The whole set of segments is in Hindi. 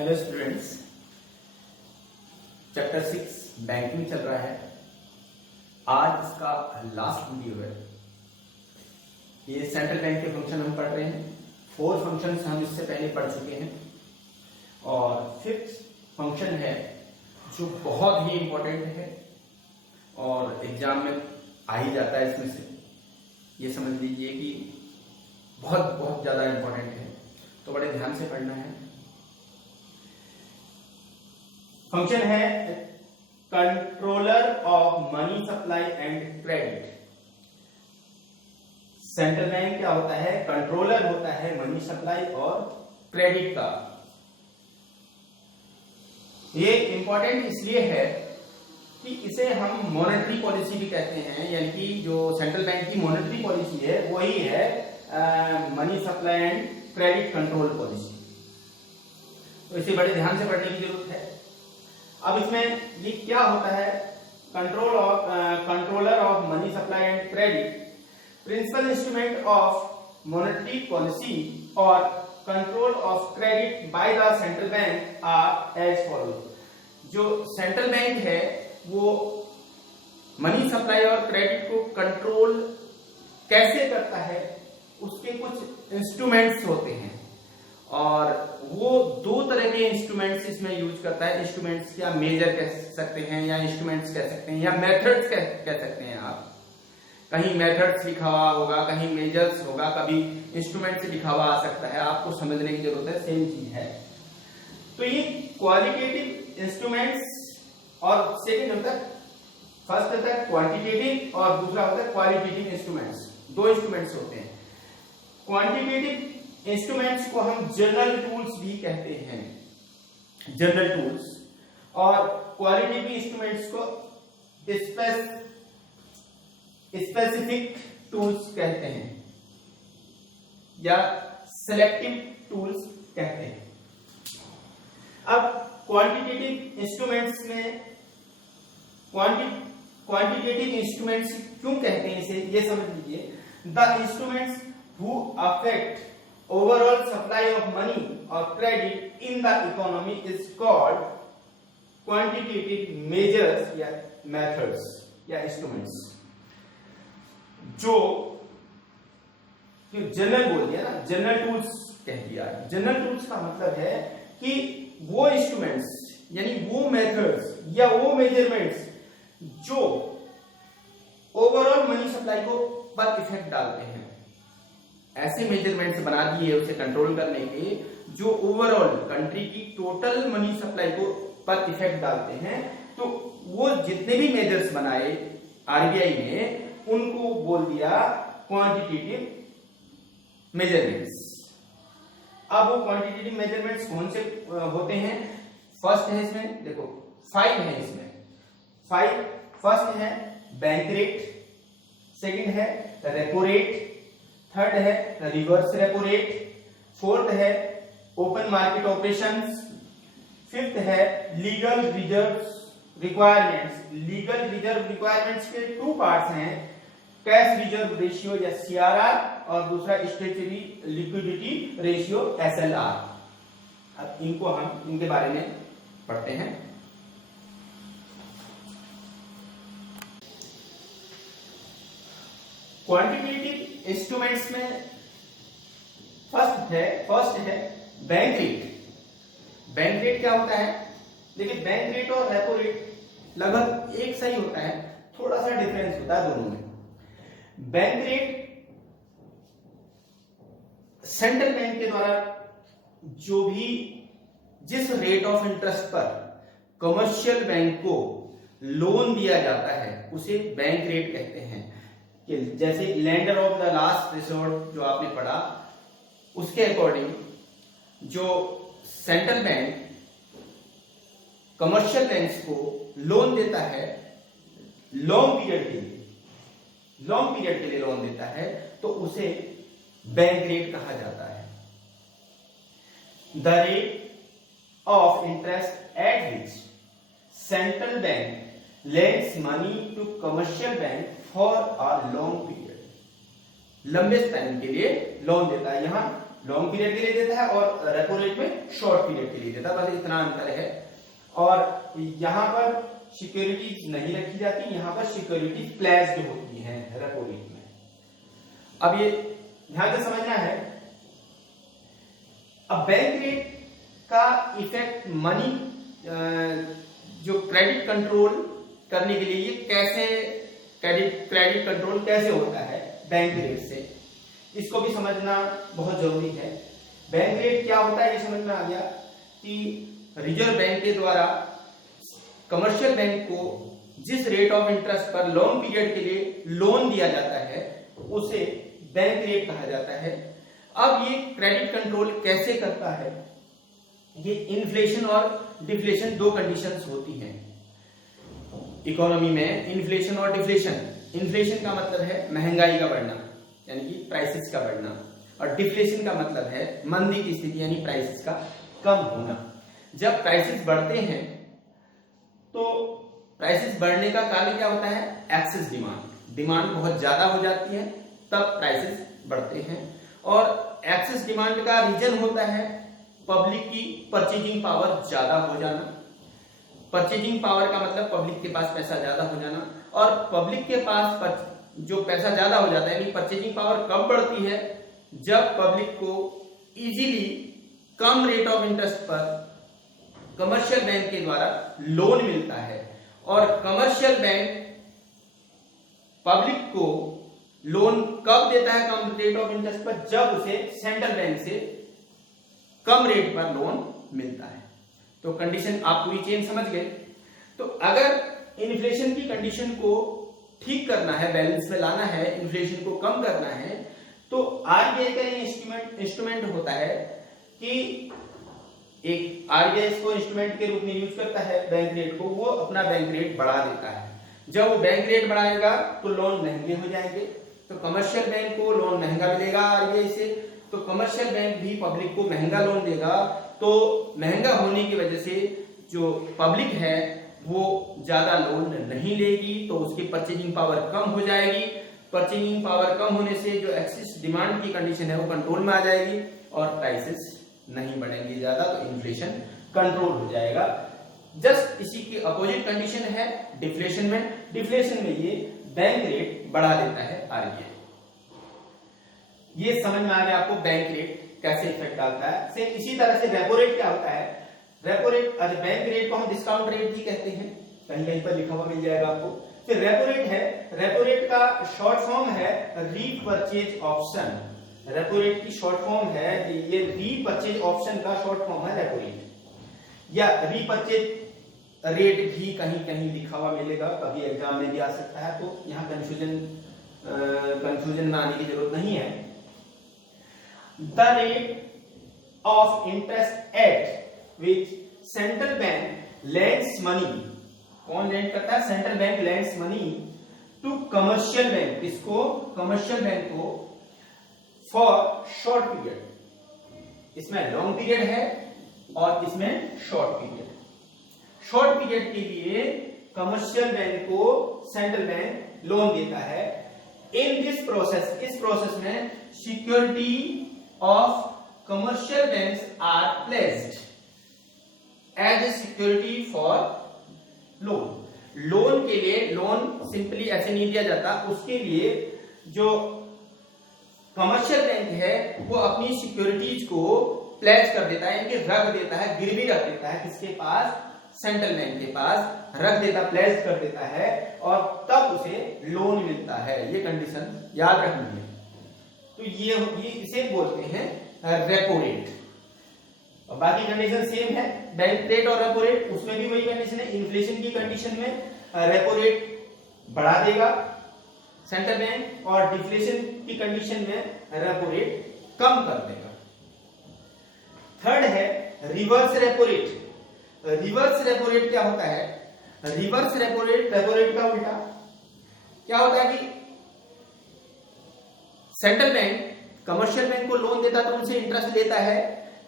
हेलो स्टूडेंट्स, चैप्टर 6 बैंकिंग चल रहा है। आज इसका लास्ट वीडियो है। ये सेंट्रल बैंक के फंक्शन हम पढ़ रहे हैं। 4 फंक्शंस हम इससे पहले पढ़ चुके हैं और 5th फंक्शन है जो बहुत ही इंपॉर्टेंट है और एग्जाम में आ ही जाता है। इसमें से ये समझ लीजिए कि बहुत बहुत ज्यादा इंपॉर्टेंट है, तो बड़े ध्यान से पढ़ना है। फंक्शन है controller of money supply and credit. Central bank क्या होता है? कंट्रोलर होता है मनी सप्लाई और क्रेडिट का। ये इंपॉर्टेंट इसलिए है कि इसे हम मॉनेटरी पॉलिसी भी कहते हैं, यानी कि जो सेंट्रल बैंक की मॉनेटरी पॉलिसी है वही है money supply and credit control policy. तो इसे बड़े ध्यान से पढ़ने की जरूरत है। अब इसमें ये क्या होता है? Controller of money supply and credit, principal instrument of monetary policy और control of credit by the central bank are as follows. जो सेंट्रल बैंक है वो मनी सप्लाई और क्रेडिट को कंट्रोल कैसे करता है, उसके कुछ इंस्ट्रूमेंट्स होते हैं और वो 2 तरह के इंस्ट्रूमेंट्स इसमें यूज करता है। इंस्ट्रूमेंट्स या मेजर कह सकते हैं या इंस्ट्रूमेंट्स कह सकते हैं या मेथड्स कह सकते हैं आप। कहीं मेथड्स लिखा हुआ होगा, कहीं मेजर्स होगा, कभी इंस्ट्रूमेंट्स लिखा हुआ आ सकता है। आपको समझने की जरूरत है, सेम चीज है। तो ये क्वालिटेटिव इंस्ट्रूमेंट्स और सेकेंड होता है, फर्स्ट होता है क्वांटिटेटिव और दूसरा होता है क्वालिटेटिव इंस्ट्रूमेंट्स। 2 इंस्ट्रूमेंट्स होते हैं। क्वांटिटेटिव इंस्ट्रूमेंट्स को हम जनरल टूल्स भी कहते हैं, जनरल टूल्स, और क्वालिटेटिव इंस्ट्रूमेंट्स को स्पेसिफिक टूल्स कहते हैं या सिलेक्टिव टूल्स कहते हैं। अब क्वांटिटेटिव इंस्ट्रूमेंट्स में क्वांटिटेटिव इंस्ट्रूमेंट्स क्यों कहते हैं इसे, ये समझ लीजिए। The instruments who affect overall supply of money or credit in the economy is called quantitative measures या methods या instruments। जो जनरल बोल दिया ना, जनरल टूल्स कह दिया। जनरल टूल्स का मतलब है कि वो इंस्ट्रूमेंट्स यानी वो मेथड्स या वो मेजरमेंट्स जो ओवरऑल मनी सप्लाई को पर इफेक्ट डालते हैं। ऐसे मेजरमेंट्स बना दिए उसे कंट्रोल करने के जो ओवरऑल कंट्री की टोटल मनी सप्लाई को पर इफेक्ट डालते हैं। तो वो जितने भी मेजर्स बनाए आरबीआई ने उनको बोल दिया क्वांटिटेटिव मेजरमेंट्स। अब वो क्वांटिटेटिव मेजरमेंट्स कौन से होते हैं? फर्स्ट है इसमें, देखो 5 है इसमें। 5 फर्स्ट है बैंक रेट, सेकंड है रेपो रेट, थर्ड है रिवर्स रेपो रेट, फोर्थ है ओपन मार्केट ऑपरेशंस, फिफ्थ है legal reserve requirements. Legal reserve requirements के 2 पार्ट्स हैं, कैश रिजर्व रेशियो या सीआरआर और दूसरा स्टैट्यूटरी लिक्विडिटी रेशियो एसएलआर। अब इनको हम इनके बारे में पढ़ते हैं। क्वांटिटेटिव इंस्ट्रूमेंट्स में फर्स्ट है बैंक रेट। बैंक रेट क्या होता है? देखिए, बैंक रेट और रेपो रेट लगभग एक सा ही होता है, थोड़ा सा डिफरेंस होता है दोनों में। बैंक रेट सेंट्रल बैंक के द्वारा जो भी जिस रेट ऑफ इंटरेस्ट पर कमर्शियल बैंक को लोन दिया जाता है उसे बैंक रेट कहते हैं। जैसे lender of the last resort जो आपने पढ़ा, उसके अकॉर्डिंग जो सेंट्रल बैंक कमर्शियल बैंक्स को लोन देता है लॉन्ग पीरियड के लिए लोन देता है, तो उसे बैंक रेट कहा जाता है। The rate of interest at which central bank lends money to commercial bank for a long period, लंबे टाइम के लिए लोन देता है। यहां लॉन्ग पीरियड के लिए देता है और रेपो रेट में शॉर्ट पीरियड के लिए देता है, बस इतना अंतर है। और यहाँ पर सिक्योरिटीज नहीं रखी जाती, यहाँ पर सिक्योरिटीज प्लेस्ड होती हैं रेपो रेट में। अब ये ध्यान से समझना है, अब बैंक रेट का इफेक्ट मनी जो क्रेडिट कंट्रोल करने के लिए ये कैसे क्रेडिट कंट्रोल कैसे होता है बैंक रेट से, इसको भी समझना बहुत जरूरी है। बैंक रेट क्या होता है ये समझ में आ गया कि रिजर्व बैंक के द्वारा कमर्शियल बैंक को जिस रेट ऑफ इंटरेस्ट पर लॉन्ग पीरियड के लिए लोन दिया जाता है उसे बैंक रेट कहा जाता है। अब ये क्रेडिट कंट्रोल कैसे करता है, ये इन्फ्लेशन और डिफ्लेशन दो कंडीशंस होती हैं इकोनॉमी में, इन्फ्लेशन और डिफ्लेशन। इन्फ्लेशन का मतलब है महंगाई का बढ़ना यानी कि प्राइसेस का बढ़ना, और डिफ्लेशन का मतलब है मंदी की स्थिति यानी प्राइसेस का कम होना। जब प्राइसेस बढ़ते हैं तो प्राइसेस बढ़ने का कारण क्या होता है, एक्सेस डिमांड, डिमांड बहुत ज्यादा हो जाती है तब प्राइसेस बढ़ते हैं। और एक्सेस डिमांड का रीजन होता है पब्लिक की परचेजिंग पावर ज्यादा हो जाना। परचेजिंग पावर का मतलब पब्लिक के पास पैसा ज्यादा हो जाना, और पब्लिक के पास जो पैसा ज्यादा हो जाता है यानी परचेजिंग पावर कब बढ़ती है, जब पब्लिक को easily come rate of interest पर कमर्शियल बैंक के द्वारा लोन मिलता है। और कमर्शियल बैंक पब्लिक को लोन कब देता है कम रेट ऑफ इंटरेस्ट पर, जब उसे सेंट्रल बैंक से कम रेट पर लोन मिलता है। तो कंडीशन आप पूरी चेन समझ गए। तो अगर इन्फ्लेशन की कंडीशन को ठीक करना है, बैलेंस में लाना है, इन्फ्लेशन को कम करना है, तो आरबीआई का इंस्ट्रूमेंट होता है कि एक आरबीआई इसको इंस्ट्रूमेंट के रूप में यूज करता है बैंक रेट को, वो अपना बैंक रेट बढ़ा देता है। जब वो बैंक रेट बढ़ाएगा तो लोन महंगे हो जाएंगे, तो कमर्शियल बैंक को लोन महंगा मिलेगा आरबीआई से, तो कमर्शियल बैंक भी पब्लिक को महंगा लोन देगा। तो महंगा होने की वजह से जो पब्लिक है वो ज्यादा लोन नहीं लेगी, तो उसकी परचेजिंग पावर कम हो जाएगी। परचेजिंग पावर कम होने से जो एक्सेस डिमांड की कंडीशन है वो कंट्रोल में आ जाएगी और प्राइसेस नहीं बढ़ेंगे ज्यादा, तो इन्फ्लेशन कंट्रोल हो जाएगा। जस्ट इसी की अपोजिट कंडीशन है डिफ्लेशन में। डिफ्लेशन में ये बैंक रेट बढ़ा देता है आरबीआई। ये समझ में आ गया आपको बैंक रेट कैसे इफेक्ट डालता है। सेम इसी तरह से रेपो रेट क्या होता है, रेपो रेट बैंक रेट को हम डिस्काउंट रेट भी कहते हैं, कहीं कहीं पर लिखा हुआ मिल जाएगा आपको। फिर रेपो रेट है, रेपो रेट का शॉर्ट फॉर्म है रीपर्चेज ऑप्शन। रेपो रेट की शॉर्ट फॉर्म है, ये रीपर्चेज ऑप्शन का शॉर्ट फॉर्म है रेपो रेट, या रीपर्चेज रेट भी कहीं कहीं लिखा हुआ मिलेगा, कभी एग्जाम में भी आ सकता है, तो यहाँ कंफ्यूजन में आने की जरूरत नहीं है। The rate of interest at which central bank lends money, कौन लेंड करता है, central bank lends money to commercial bank, इसको कमर्शियल बैंक को फॉर शॉर्ट पीरियड, इसमें लॉन्ग पीरियड है और इसमें शॉर्ट पीरियड। शॉर्ट पीरियड के लिए कमर्शियल बैंक को सेंट्रल बैंक लोन देता है। इन दिस प्रोसेस, इस प्रोसेस में security of commercial banks are placed as a security for loan. Loan के लिए, लोन सिंपली ऐसे नहीं दिया जाता, उसके लिए जो कमर्शियल बैंक है वो अपनी सिक्योरिटीज को प्लेज कर देता है, यानी रख देता है, गिरवी रख देता है, किसके पास, सेंट्रल बैंक के पास रख देता, प्लेज कर देता है, और तब उसे लोन मिलता है। ये कंडीशन याद रखनी है। तो ये इसे बोलते हैं रेपो रेट। और बाकी कंडीशन सेम है, बैंक रेट और रेपो रेट, उसमें भी वही कंडीशन है। इन्फ्लेशन की कंडीशन में रेपो रेट बढ़ा देगा सेंट्रल बैंक, और डिफ्लेशन की कंडीशन में रेपो रेट कम कर देगा। थर्ड है reverse repo rate. Reverse repo rate क्या होता है, रिवर्स रेपो रेट का उल्टा क्या होता है कि सेंट्रल बैंक कमर्शियल बैंक को लोन देता तो उनसे इंटरेस्ट लेता है,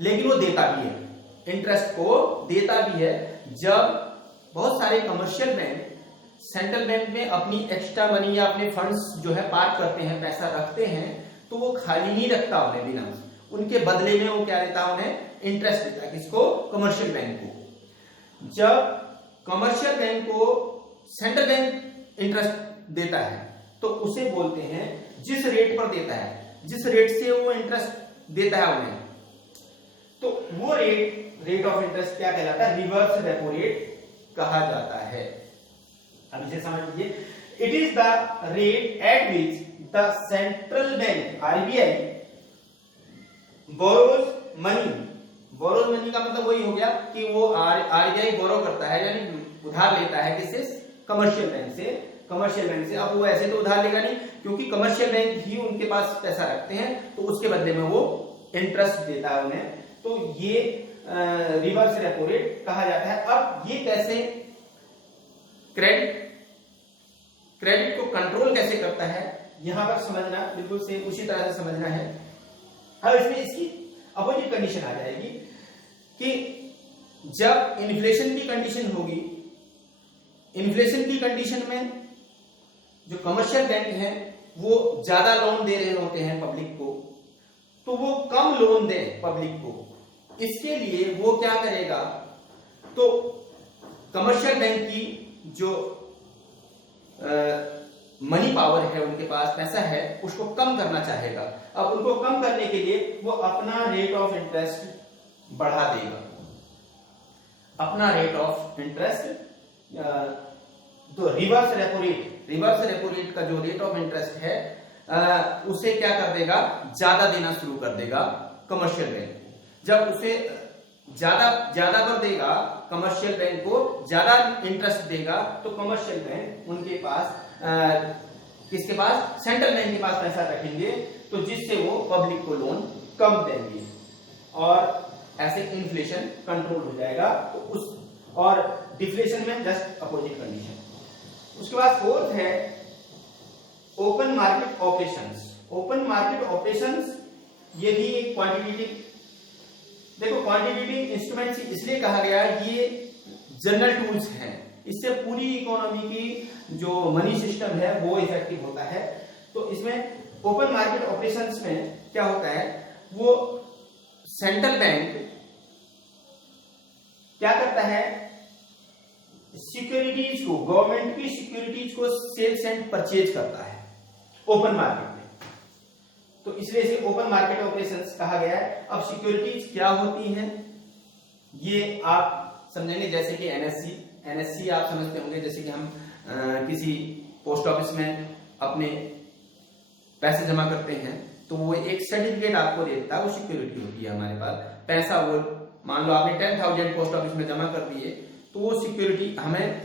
लेकिन वो देता भी है, इंटरेस्ट को देता भी है। जब बहुत सारे कमर्शियल बैंक सेंट्रल बैंक में अपनी एक्स्ट्रा मनी या अपने फंड्स जो है पार्क करते हैं, पैसा रखते हैं, तो वो खाली नहीं रखता उन्हें बिना, उनके बदले में वो क्या देता है, उन्हें इंटरेस्ट देता है। किसको? कमर्शियल बैंक को। जब कमर्शियल बैंक को सेंट्रल बैंक इंटरेस्ट देता है तो उसे बोलते हैं, जिस रेट पर देता है, जिस रेट से वो इंटरेस्ट देता है उन्हें, तो वो रेट ऑफ इंटरेस्ट क्या कहलाता है? रिवर्स रेपो रेट कहा जाता है। अब इसे समझ लीजिए, it is the rate at which the central bank RBI borrows money. Borrows money का मतलब वही हो गया कि वो आरबीआई बोरो करता है, यानी उधार लेता है। किससे? कमर्शियल बैंक से। कमर्शियल बैंक से। अब वो ऐसे तो उधार लेगा नहीं, क्योंकि कमर्शियल बैंक ही उनके पास पैसा रखते हैं, तो उसके बदले में वो इंटरेस्ट देता है उन्हें। तो ये रिवर्स रेपो रेट कहा जाता है। अब ये कैसे क्रेडिट को कंट्रोल कैसे करता है, यहां पर समझना बिल्कुल सेम उसी तरह से समझना है। अब इसमें इसकी अपोजिट कंडीशन आ जाएगी कि जब इन्फ्लेशन की कंडीशन होगी, इन्फ्लेशन की कंडीशन में जो कमर्शियल बैंक है वो ज्यादा लोन दे रहे होते हैं पब्लिक को, तो वो कम लोन दे पब्लिक को। इसके लिए वो क्या करेगा, तो कमर्शियल बैंक की जो मनी पावर है, उनके पास पैसा है, उसको कम करना चाहेगा। अब उनको कम करने के लिए वो अपना रेट ऑफ इंटरेस्ट बढ़ा देगा। अपना रेट ऑफ इंटरेस्ट, तो रिवर्स रेपो रेट का जो रेट ऑफ इंटरेस्ट है उसे क्या कर देगा, ज्यादा देना शुरू कर देगा कमर्शियल बैंक। जब उसे ज्यादा कर देगा, कमर्शियल बैंक को ज्यादा इंटरेस्ट देगा, तो कमर्शियल बैंक उनके पास किसके पास? सेंट्रल बैंक के पास पैसा रखेंगे, तो जिससे वो पब्लिक को लोन कम देंगे और ऐसे इन्फ्लेशन कंट्रोल हो जाएगा। तो उस और डिफ्लेशन में जस्ट अपोजिट कंडीशन। उसके बाद फोर्थ है open market operations. Open market operations ये भी एक क्वांटिटेटिव, देखो क्वांटिटेटिव इंस्ट्रूमेंट्स इसलिए कहा गया है, ये जनरल टूल्स हैं, इससे पूरी इकोनॉमी की जो मनी सिस्टम है वो इफेक्टिव होता है। तो इसमें ओपन मार्केट ऑपरेशंस में क्या होता है, वो सेंट्रल बैंक क्या करता है, सिक्योरिटीज को, गवर्नमेंट की सिक्योरिटीज को सेल्स एंड परचेज करता है ओपन मार्केट में। तो इसलिए इसे ओपन मार्केट ऑपरेशंस कहा गया है। अब सिक्योरिटीज क्या होती हैं ये आप समझेंगे, जैसे कि एनएससी आप समझते होंगे, जैसे कि हम किसी पोस्ट ऑफिस में अपने पैसे जमा करते हैं तो वो एक सर्टिफिकेट आपको देता है, वो सिक्योरिटी होती है हमारे पास। पैसा वो मान लो आपने 10,000 पोस्ट ऑफिस में जमा कर दिए, तो वो सिक्योरिटी हमें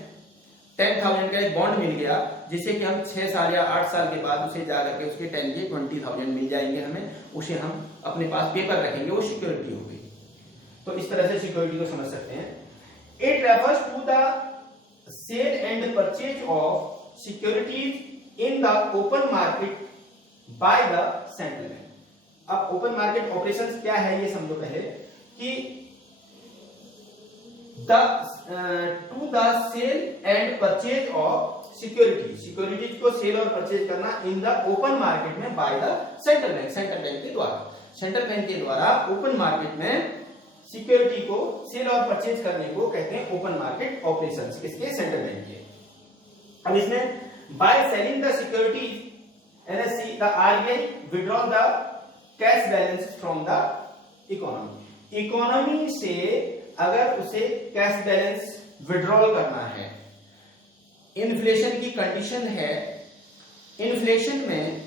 10,000 का एक बॉन्ड मिल गया, जिससे कि हम 6 साल या 8 साल के बाद उसे जा करके उसके 10 ये 20,000 मिल जाएंगे हमें, उसे हम अपने पास पेपर रखेंगे, वो सिक्योरिटी हो गई। तो इस तरह से सिक्योरिटी को समझ सकते हैं। It refers to the sale and purchase of securities in the open market by the central bank. अब ओपन मार्केट ऑपरेशंस क्या है ये समझो पहले, कि to the sale and purchase of securities को सेल और परचेज करना इन द ओपन मार्केट में by the central bank, central bank के द्वारा। सेंट्रल बैंक के द्वारा ओपन मार्केट में सिक्योरिटी को सेल और परचेज करने को कहते हैं ओपन मार्केट ऑपरेशंस, किसके? सेंट्रल बैंक के। अब इसमें by selling the securities NSC the RBI withdraw the cash balance from the economy. Economy से अगर उसे कैश बैलेंस विड्रॉल करना है, इन्फ्लेशन की कंडीशन है, इन्फ्लेशन में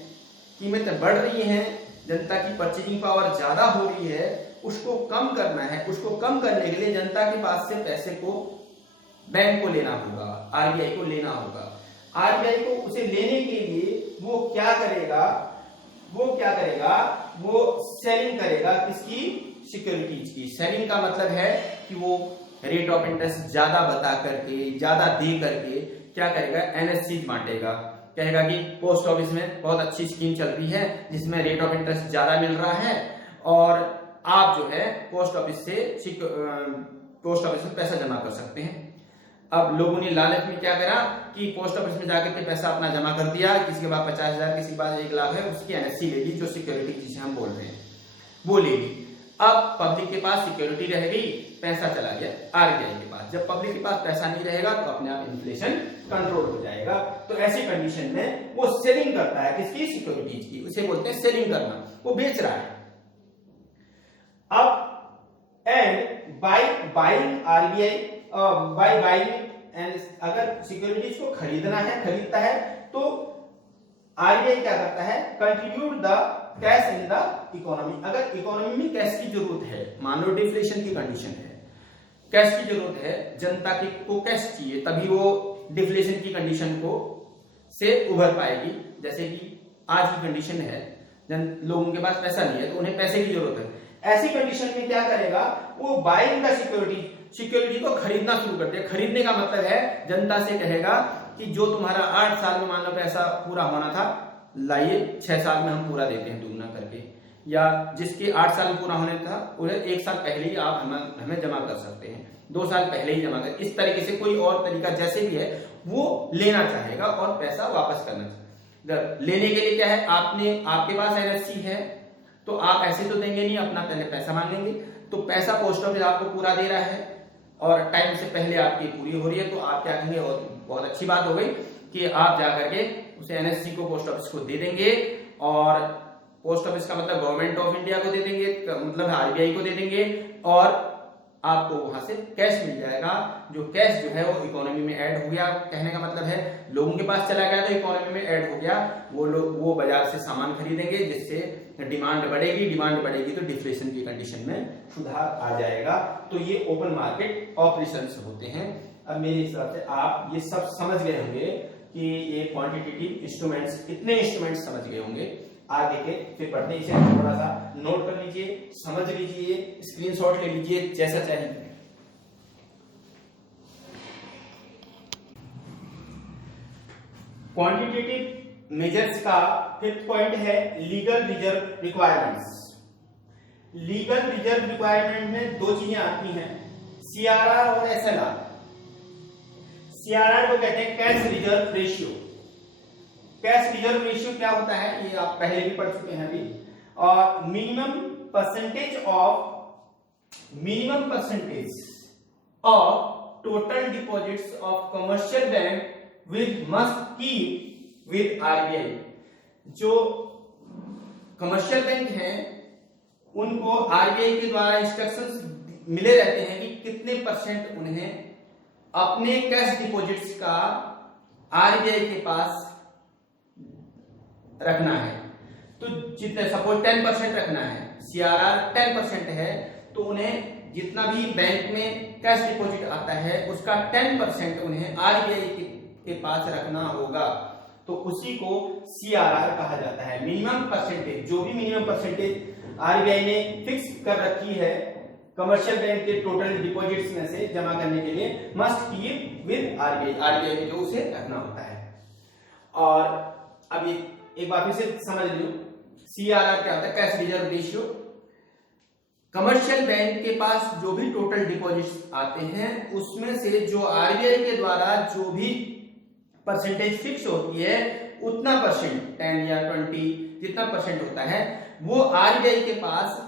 कीमतें बढ़ रही हैं, जनता की परचेजिंग पावर ज्यादा हो रही है, उसको कम करना है। उसको कम करने के लिए जनता के पास से पैसे को बैंक को लेना होगा, आरबीआई को लेना होगा। आरबीआई को उसे लेने के लिए वो क्या करेगा, वो सेलिंग करेगा, किसकी? सिक्योरिटीज की। सेलिंग का मतलब है कि वो रेट ऑफ इंटरेस्ट ज्यादा बता करके, ज्यादा दे करके क्या करेगा, एनएससी बांटेगा। कहेगा कि पोस्ट ऑफिस में बहुत अच्छी स्कीम चल रही है जिसमें रेट ऑफ इंटरेस्ट ज्यादा मिल रहा है, और आप जो है पोस्ट ऑफिस में पैसा जमा कर सकते हैं। अब लोगों ने लालच में क्या करा कि पोस्ट ऑफिस में जाकर के पैसा अपना जमा कर दिया, किसी के पास 50,000, किसी के पास 1 लाख है, उसकी एनएससी ले ली, जो सिक्योरिटी जिसे हम बोल रहे हैं। वो ले ली। अब पब्लिक के पास सिक्योरिटी रह गई, पैसा चला गया आरबीआई के पास। जब पब्लिक के पास पैसा नहीं रहेगा तो अपने आप इन्फ्लेशन कंट्रोल हो जाएगा। तो ऐसी कंडीशन में वो सेलिंग करता है, किसकी? सिक्योरिटीज की। उसे बोलते हैं सेलिंग करना, वो बेच रहा है। अब and by buying RBI, by buying and, अगर सिक्योरिटीज को खरीदना है, खरीदता है, तो आरबीआई क्या करता है? Contribute the cash in the economy. अगर इकोनॉमी में कैश की जरूरत है, मान लो डिफ्लेशन की कंडीशन है, कैश की जरूरत है, जनता को कैश चाहिए, तभी वो डिफ्लेशन की कंडीशन को से उभर पाएगी। जैसे कि आज की कंडीशन है, लोगों के पास पैसा नहीं है तो उन्हें पैसे की जरूरत है। ऐसी कंडीशन में क्या करेगा? वो बाइंग द सिक्योरिटी को खरीदना शुरू कर दिया। खरीदने का मतलब है जनता से कहेगा कि जो तुम्हारा 8 साल में मान लो पैसा पूरा होना था, लाइए 6 साल में हम पूरा देते हैं दुगना करके, या जिसके 8 साल पूरा होने था उन्हें 1 साल पहले ही आप हमें जमा कर सकते हैं, 2 साल पहले ही जमा कर। इस तरीके से कोई और तरीका जैसे भी है वो लेना चाहेगा और पैसा वापस करना चाहेगा। लेने के लिए क्या है? आपके पास एनएससी है तो आप ऐसे तो देंगे नहीं, अपना पहले पैसा मांगेंगे। तो पैसा पोस्ट ऑफिस आपको पूरा दे रहा है और टाइम से पहले आपकी पूरी हो रही है, तो आप क्या कहेंगे? और बहुत अच्छी बात हो गई कि आप जाकर के उसे एनएससी को पोस्ट ऑफिस को दे देंगे, और पोस्ट ऑफिस का मतलब गवर्नमेंट ऑफ इंडिया को दे देंगे, मतलब आरबीआई को दे देंगे, और आपको वहां से कैश मिल जाएगा। जो कैश जो है वो इकोनॉमी में ऐड हो गया। कहने का मतलब है लोगों के पास चला गया तो इकोनॉमी में ऐड हो गया, वो लोग वो बाजार से सामान खरीदेंगे, जिससे डिमांड बढ़ेगी। डिमांड बढ़ेगी तो डिफ्लेशन की कंडीशन में सुधार आ जाएगा। तो ये ओपन मार्केट ऑपरेशंस होते हैं। अब मेरे हिसाब से आप ये सब समझ गए होंगे कि ये क्वांटिटेटिव इंस्ट्रूमेंट्स, कितने इंस्ट्रूमेंट्स समझ गए होंगे। आगे के फिर पढ़ते इसे थोड़ा सा नोट कर लीजिए, समझ लीजिए, स्क्रीनशॉट ले लीजिए, जैसा चाहिए। क्वांटिटेटिव मेजर्स का 5th पॉइंट है legal reserve requirements. Legal reserve requirement में 2 चीजें आती हैं, सीआरआर और एसएलआर। सीआरआर को कहते हैं cash reserve ratio. Cash reserve ratio क्या होता है ये आप पहले भी पढ़ चुके हैं अभी। और minimum percentage of total deposits of commercial bank with must keep with RBI. जो कमर्शियल बैंक हैं उनको आरबीआई के द्वारा इंस्ट्रक्शंस मिले रहते हैं कि कितने % उन्हें अपने कैश डिपॉजिट्स का आरबीआई के पास रखना है। तो जितने सपोज 10% रखना है, सीआरआर 10% है, तो उन्हें जितना भी बैंक में कैश डिपॉजिट आता है उसका 10% उन्हें आरबीआई के पास रखना होगा। तो उसी को सीआरआर कहा जाता है, मिनिमम परसेंटेज। जो भी मिनिमम परसेंटेज आरबीआई ने फिक्स कर रखी है कमर्शियल बैंक के टोटल डिपॉजिट्स में से जमा करने के लिए, must keep with RBI. RBI में जो उसे रखना होता है। और अब एक बार फिर से समझ लो, सीआरआर क्या होता है? Cash reserve ratio. Commercial bank के पास जो भी टोटल डिपॉजिट्स आते हैं उसमें से जो आरबीआई के द्वारा जो भी परसेंटेज फिक्स होती है उतना %, 10 या 20 जितना % होता है वो आरबीआई के पास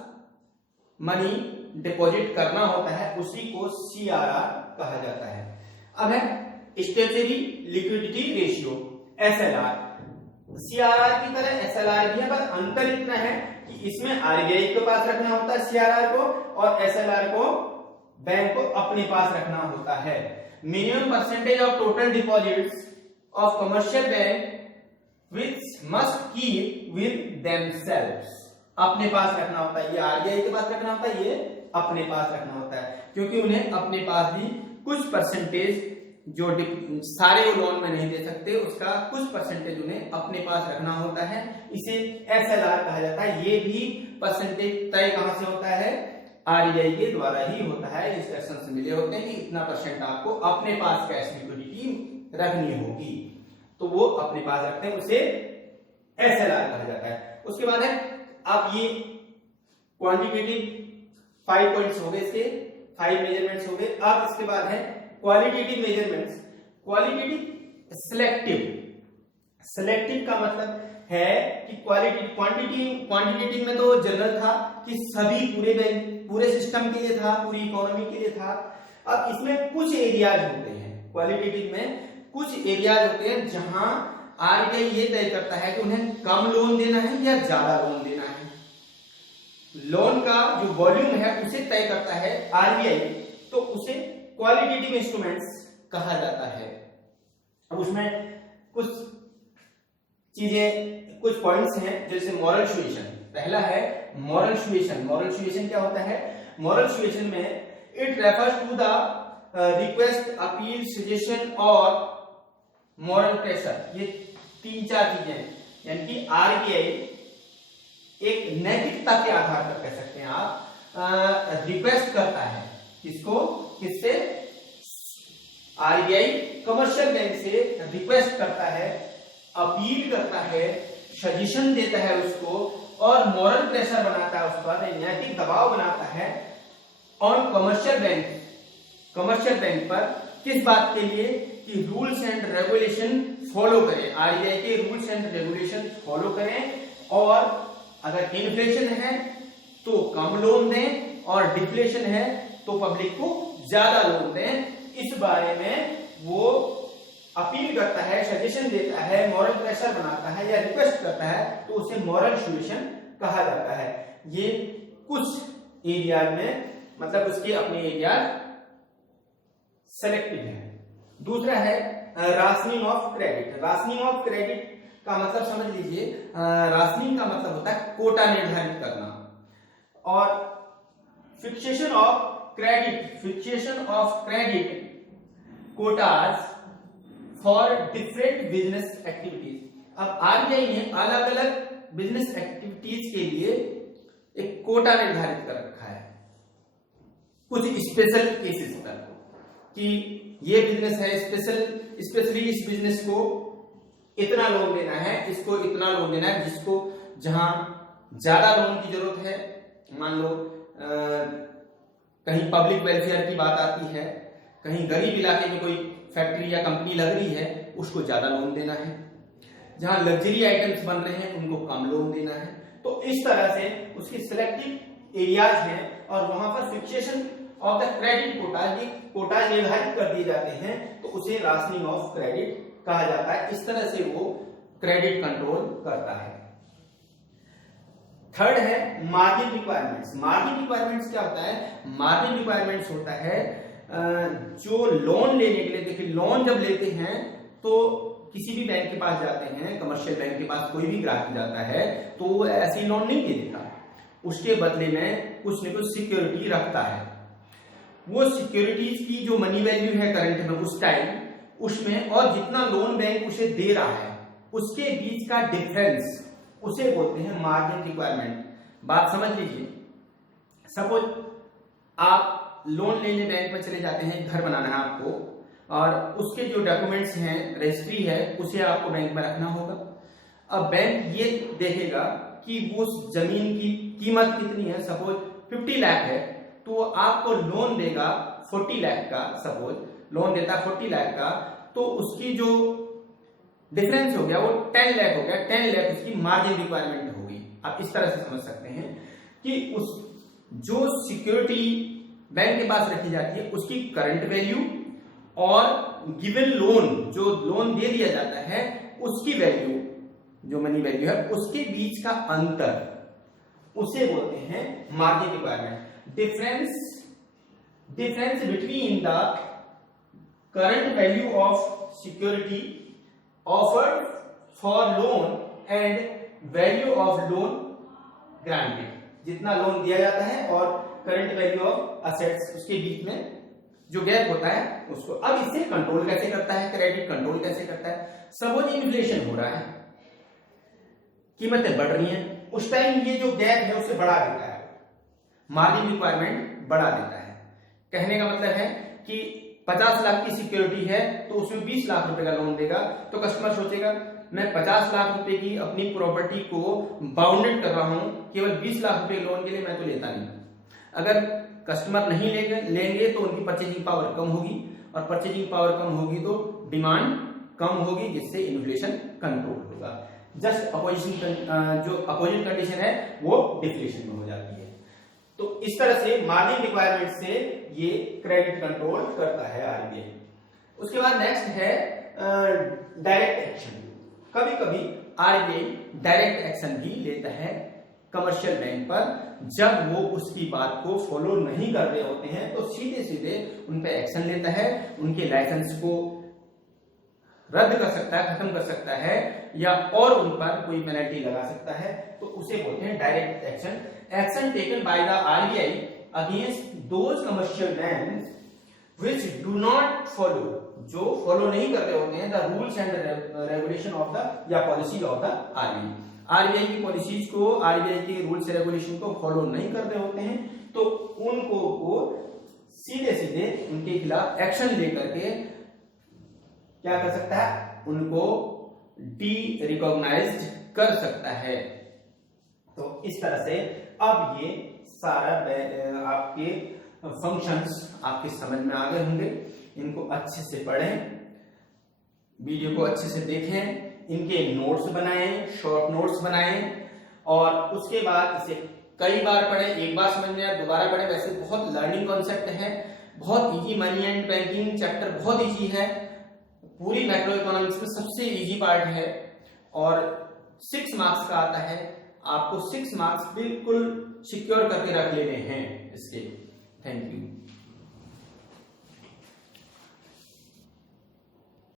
मनी डिपॉजिट करना होता है, उसी को सीआरआर कहा जाता है। अब है statutory liquidity ratio, SLR. CRR की तरह एसएलआर भी है, पर अंतर इतना है कि इसमें आरबीआई के पास रखना होता है सीआरआर को, और एसएलआर को बैंक को अपने पास रखना होता है। Minimum percentage of total deposits of commercial bank which must keep with themselves. अपने पास रखना होता है, ये आरबीआई के पास रखना होता है, ये अपने पास रखना होता है, क्योंकि उन्हें अपने पास भी कुछ % जो सारे वो लोन में नहीं दे सकते उसका कुछ % उन्हें अपने पास रखना होता है। इसे एसएलआर कहा जाता है। ये भी % तय कहां से होता है? आरबीआई के द्वारा ही होता है। इंस्ट्रक्शंस मिले होते हैं कि इतना % आपको अपने पास कैश लिक्विडिटी रखनी होगी, तो वो अपने पास रखते हैं, उसे एसएलआर कहा जाता है। उसके बाद है, अब ये क्वांटिटेटिव 5 पॉइंट्स हो गए, इसके 5 मेजरमेंट्स हो गए। अब इसके बाद है qualitative measurements. Qualitative selective. Selective का मतलब है कि क्वांटिटेटिव में तो जनरल था कि सभी पूरे सिस्टम के लिए था, पूरी इकोनॉमी के लिए था। अब इसमें कुछ एरियाज होते हैं, क्वालिटेटिव में कुछ एरियाज होते हैं जहां आरबीआई ये तय करता है कि उन्हें कम लोन देना है या ज्यादा लोन देना है। लोन का जो वॉल्यूम है उसे तय करता है आरबीआई, तो उसे क्वालिटेटिव इंस्ट्रूमेंट्स कहा जाता है। अब उसमें कुछ चीजें, कुछ पॉइंट्स हैं, जैसे मॉरल सुएशन। पहला है मॉरल सुएशन। मॉरल सुएशन क्या होता है? मॉरल सुएशन में it refers to the request, appeal, suggestion और मॉरल प्रेशर। ये 3-4 चीजें, यानी कि आरबीआई एक नैतिकता के आधार पर कह सकते हैं आप, रिक्वेस्ट करता है किसको, किससे? आरबीआई कमर्शियल बैंक से रिक्वेस्ट करता है, अपील करता है, सजेशन देता है उसको, और मॉरल प्रेशर बनाता है उस पर, नैतिक दबाव बनाता है ऑन कमर्शियल बैंक पर। किस बात के लिए? कि रूल्स एंड रेगुलेशन फॉलो करें, आरबीआई के रूल्स एंड रेगुलेशन फॉलो करें, और अगर इन्फ्लेशन है तो कम लोन दें, और डिफ्लेशन है तो पब्लिक को ज्यादा लोन दें। इस बारे में वो अपील करता है, सजेशन देता है, मॉरल प्रेशर बनाता है या रिक्वेस्ट करता है, तो उसे मॉरल सुएशन कहा जाता है। ये कुछ एरिया में, मतलब उसके अपने एरिया सेलेक्टिव है। दूसरा है rationing of credit. Rationing of credit का मतलब समझ लीजिए, राशनिंग का मतलब होता है कोटा निर्धारित करना, और fixation of credit Kota's for different business activities. अब आरबीआई ने अलग अलग बिजनेस एक्टिविटीज के लिए एक कोटा निर्धारित कर रखा है, कुछ स्पेशल केसेस पर, कि ये बिजनेस है स्पेशली इस बिजनेस को इतना लोन देना है, इसको इतना लोन देना है, जिसको जहां ज्यादा लोन की जरूरत है, मान लो कहीं पब्लिक वेलफेयर की बात आती है, कहीं गरीब इलाके में कोई फैक्ट्री या कंपनी लग रही है, उसको ज्यादा लोन देना है, जहां लग्जरी आइटम्स बन रहे हैं उनको कम लोन देना है। तो इस तरह से उसकी सिलेक्टिव एरियाज हैं, और वहां पर fixation of the credit quota निर्धारित कर दिए जाते हैं, तो उसे राशनिंग ऑफ क्रेडिट कहा जाता है। इस तरह से वो क्रेडिट कंट्रोल करता है। थर्ड है मार्जिन रिक्वायरमेंट्स। मार्जिन रिक्वायरमेंट्स क्या होता है? मार्जिन रिक्वायरमेंट्स होता है जो लोन लेने के लिए, देखिए लोन जब लेते हैं तो किसी भी बैंक के पास जाते हैं, कमर्शियल बैंक के पास कोई भी ग्राहक जाता है, तो वो ऐसी लोन नहीं दे देता, उसके बदले में कुछ न कुछ सिक्योरिटी रखता है। वो सिक्योरिटीज की जो मनी वैल्यू है करंट में उस टाइम, उसमें और जितना लोन बैंक उसे दे रहा है उसके बीच का डिफरेंस, उसे बोलते हैं मार्जिन रिक्वायरमेंट। बात समझ लीजिए, सपोज आप लोन लेने बैंक में चले जाते हैं, घर बनाना है आपको, और उसके जो डॉक्यूमेंट्स हैं, रजिस्ट्री है, उसे आपको बैंक में रखना होगा। अब बैंक ये देखेगा कि वो जमीन की कीमत कितनी है, सपोज 50 लाख है, तो आपको लोन देगा 40 लाख का, सपोज लोन देता 40 लाख का, तो उसकी जो डिफरेंस हो गया वो 10 लाख हो गया, 10 लाख उसकी मार्जिन रिक्वायरमेंट होगी। आप इस तरह से समझ सकते हैं कि उस जो सिक्योरिटी बैंक के पास रखी जाती है उसकी करंट वैल्यू और गिवन लोन, जो लोन दे दिया जाता है उसकी वैल्यू, जो मनी वैल्यू है, उसके बीच का अंतर, उसे बोलते हैं margin requirement. difference between the current value of security offered for loan and value of loan granted। जितना लोन दिया जाता है और करंट वैल्यू ऑफ असेट्स, उसके बीच में जो गैप होता है उसको, अब इसे कंट्रोल कैसे करता है, क्रेडिट कंट्रोल कैसे करता है? सपोज इन्फ्लेशन हो रहा है, कीमतें बढ़ रही हैं, उस टाइम ये जो गैप है उसे बढ़ा देता है, मार्जिन रिक्वायरमेंट बढ़ा देता है। कहने का मतलब है कि 50 लाख की सिक्योरिटी है तो उसमें 20 लाख रुपए का लोन देगा, तो कस्टमर सोचेगा मैं 50 लाख रुपए की अपनी प्रॉपर्टी को बाउंडेड कर रहा हूं, केवल 20 लाख रुपए लोन के लिए मैं तो लेता नहीं। अगर कस्टमर नहीं लेंगे तो उनकी परचेजिंग पावर कम होगी, और परचेजिंग पावर कम होगी तो डिमांड कम होगी, जिससे इन्फ्लेशन कंट्रोल होगा। जस्ट अपोजिशन जो अपोजिट कंडीशन है वो डिफ्लेशन में हो जाती है। तो इस तरह से मार्जिन रिक्वायरमेंट से ये क्रेडिट कंट्रोल करता है आरबीआई। उसके बाद नेक्स्ट है डायरेक्ट एक्शन। कभी कभी आरबीआई डायरेक्ट एक्शन भी लेता है कमर्शियल बैंक पर, जब वो उसकी बात को फॉलो नहीं कर रहे होते हैं तो सीधे सीधे उन पे एक्शन लेता है, उनके लाइसेंस को रद्द कर सकता है, खत्म कर सकता है, या और उन पर कोई पेनल्टी लगा सकता है। तो उसे बोलते हैं direct action. Action taken by the RBI against those commercial banks which do not follow, जो फॉलो नहीं करते होते हैं the rules and regulation of the या policy of the RBI. RBI की पॉलिसीज को, आरबीआई के रूल्स एंड रेगुलेशन को फॉलो नहीं करते होते हैं तो उनको वो सीधे सीधे उनके खिलाफ एक्शन लेकर के क्या कर सकता है, उनको डी रिकॉग्नाइज्ड कर सकता है। तो इस तरह से अब ये सारा आपके फंक्शंस आपके समझ में आ गए होंगे। इनको अच्छे से पढ़ें, वीडियो को अच्छे से देखें, इनके नोट्स बनाएं, शॉर्ट नोट्स बनाएं, और उसके बाद इसे कई बार पढ़ें। एक बार समझ में आए दोबारा पढ़ें। वैसे बहुत लर्निंग कॉन्सेप्ट है, बहुत easy. Money and banking chapter बहुत इजी है, पूरी मैक्रो इकोनॉमिक्स में सबसे इजी पार्ट है, और 6 मार्क्स का आता है। आपको 6 मार्क्स बिल्कुल सिक्योर करके रख लेने हैं इसके। Thank you.